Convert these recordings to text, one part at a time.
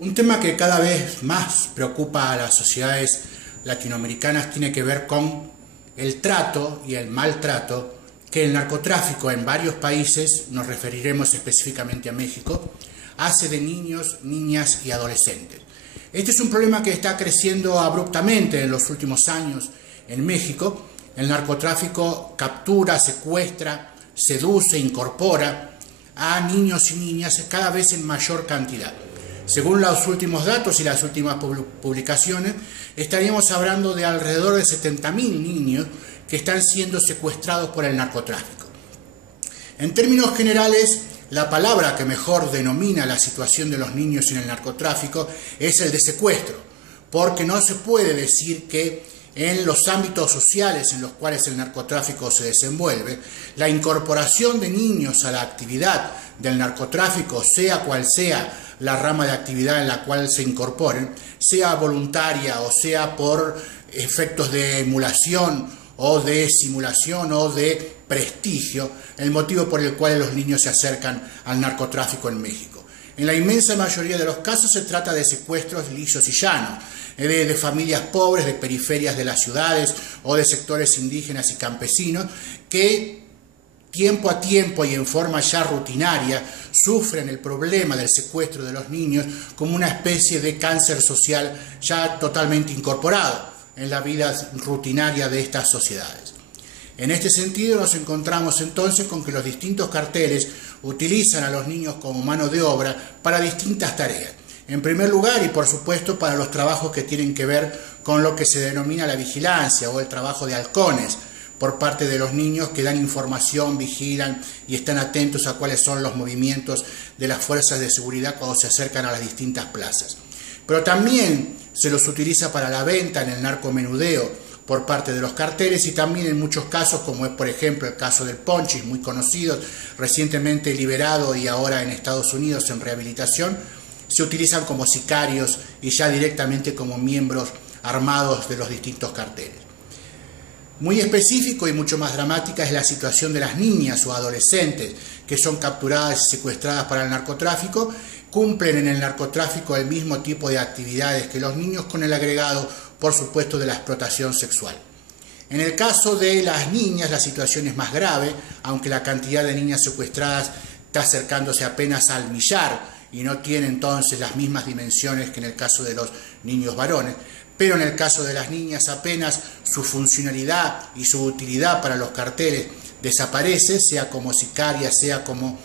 Un tema que cada vez más preocupa a las sociedades latinoamericanas tiene que ver con el trato y el maltrato que el narcotráfico en varios países, nos referiremos específicamente a México, hace de niños, niñas y adolescentes. Este es un problema que está creciendo abruptamente en los últimos años en México. El narcotráfico captura, secuestra, seduce, incorpora a niños y niñas cada vez en mayor cantidad. Según los últimos datos y las últimas publicaciones, estaríamos hablando de alrededor de 70.000 niños que están siendo secuestrados por el narcotráfico. En términos generales, la palabra que mejor denomina la situación de los niños en el narcotráfico es el de secuestro, porque no se puede decir que en los ámbitos sociales en los cuales el narcotráfico se desenvuelve, la incorporación de niños a la actividad del narcotráfico, sea cual sea la rama de actividad en la cual se incorporen, sea voluntaria o sea por efectos de emulación o de simulación o de prestigio, el motivo por el cual los niños se acercan al narcotráfico en México. En la inmensa mayoría de los casos se trata de secuestros lisos y llanos, de familias pobres, de periferias de las ciudades o de sectores indígenas y campesinos que tiempo a tiempo y en forma ya rutinaria sufren el problema del secuestro de los niños como una especie de cáncer social ya totalmente incorporado en la vida rutinaria de estas sociedades. En este sentido nos encontramos entonces con que los distintos carteles utilizan a los niños como mano de obra para distintas tareas. En primer lugar, y por supuesto, para los trabajos que tienen que ver con lo que se denomina la vigilancia o el trabajo de halcones, por parte de los niños que dan información, vigilan y están atentos a cuáles son los movimientos de las fuerzas de seguridad cuando se acercan a las distintas plazas. Pero también se los utiliza para la venta en el narcomenudeo por parte de los carteles y también en muchos casos, como es por ejemplo el caso del Ponchis, muy conocido, recientemente liberado y ahora en Estados Unidos en rehabilitación, se utilizan como sicarios y ya directamente como miembros armados de los distintos carteles. Muy específico y mucho más dramática es la situación de las niñas o adolescentes que son capturadas y secuestradas para el narcotráfico, cumplen en el narcotráfico el mismo tipo de actividades que los niños con el agregado, por supuesto, de la explotación sexual. En el caso de las niñas la situación es más grave, aunque la cantidad de niñas secuestradas está acercándose apenas al millar y no tiene entonces las mismas dimensiones que en el caso de los niños varones. Pero en el caso de las niñas apenas su funcionalidad y su utilidad para los carteles desaparece, sea como sicarias, sea como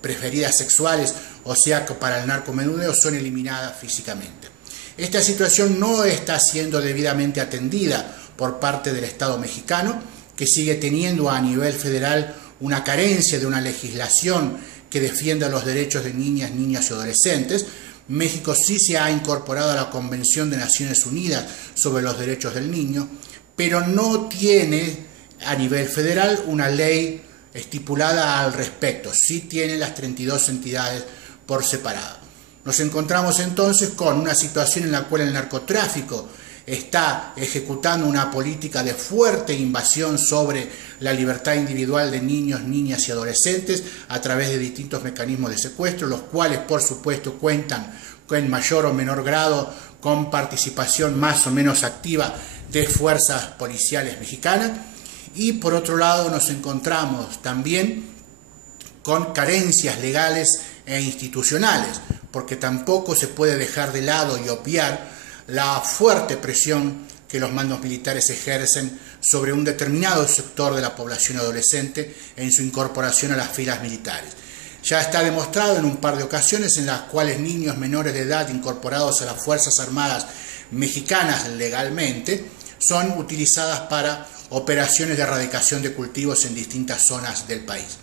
preferidas sexuales o sea que para el narcomenudeo son eliminadas físicamente. Esta situación no está siendo debidamente atendida por parte del Estado mexicano, que sigue teniendo a nivel federal una carencia de una legislación que defienda los derechos de niñas, niños y adolescentes. México sí se ha incorporado a la Convención de Naciones Unidas sobre los Derechos del Niño, pero no tiene a nivel federal una ley estipulada al respecto. Sí tiene las 32 entidades por separado. Nos encontramos entonces con una situación en la cual el narcotráfico está ejecutando una política de fuerte invasión sobre la libertad individual de niños, niñas y adolescentes a través de distintos mecanismos de secuestro, los cuales por supuesto cuentan en mayor o menor grado con participación más o menos activa de fuerzas policiales mexicanas. Y por otro lado nos encontramos también con carencias legales e institucionales, porque tampoco se puede dejar de lado y obviar la fuerte presión que los mandos militares ejercen sobre un determinado sector de la población adolescente en su incorporación a las filas militares. Ya está demostrado en un par de ocasiones en las cuales niños menores de edad incorporados a las Fuerzas Armadas mexicanas legalmente son utilizadas para operaciones de erradicación de cultivos en distintas zonas del país.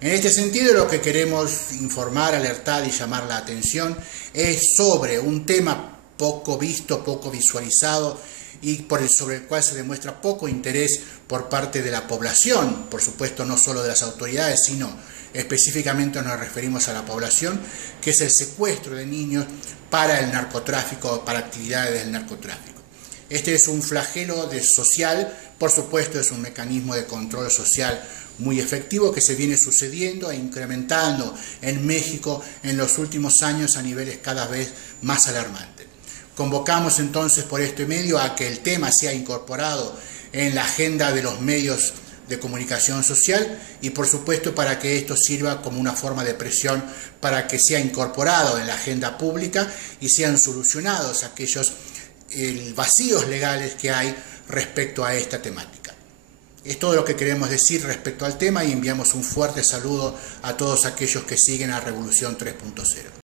En este sentido, lo que queremos informar, alertar y llamar la atención es sobre un tema poco visto, poco visualizado y sobre el cual se demuestra poco interés por parte de la población, por supuesto no solo de las autoridades, sino específicamente nos referimos a la población, que es el secuestro de niños para el narcotráfico, para actividades del narcotráfico. Este es un flagelo social, por supuesto es un mecanismo de control social muy efectivo que se viene sucediendo e incrementando en México en los últimos años a niveles cada vez más alarmantes. Convocamos entonces por este medio a que el tema sea incorporado en la agenda de los medios de comunicación social y por supuesto para que esto sirva como una forma de presión para que sea incorporado en la agenda pública y sean solucionados aquellos vacíos legales que hay respecto a esta temática. Es todo lo que queremos decir respecto al tema y enviamos un fuerte saludo a todos aquellos que siguen a Revolución 3.0.